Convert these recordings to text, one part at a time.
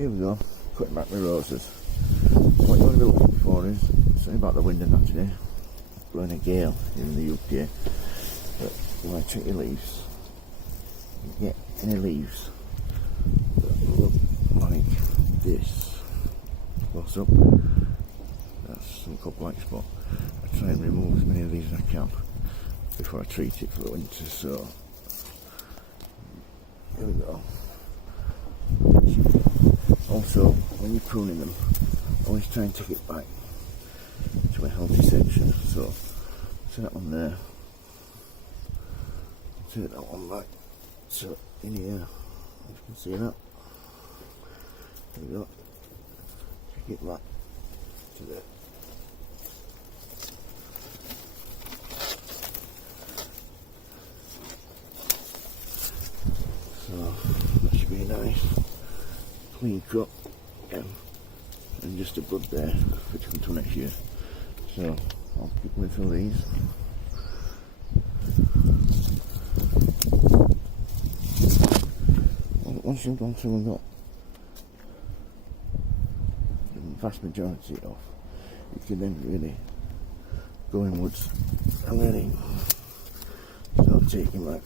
Here we go, cutting back my roses. What you want to be looking for is something about the wind and that today. Blowing a gale here in the UK. But when I check your leaves, you get any leaves that look like this. Close up, that's some called black spot. I try and remove as many of these as I can before I treat it for the winter, so here we go. Also, when you're pruning them, always try and take it back to a healthy section. So, see that one there, take that one back, so in here, you can see that, there we go, take it back to there. So, that should be a nice clean cut, and just a bud there for it to come to next year. So I'll keep going through these. Once you've gone through and got the vast majority off, you can then really go inwards and really start taking that.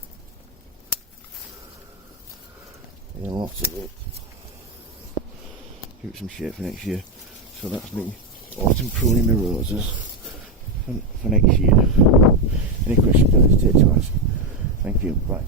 Yeah, lots of it. Give it some shape for next year. So that's me autumn pruning my roses for next year. Any questions, don't hesitate to ask. Thank you. Bye.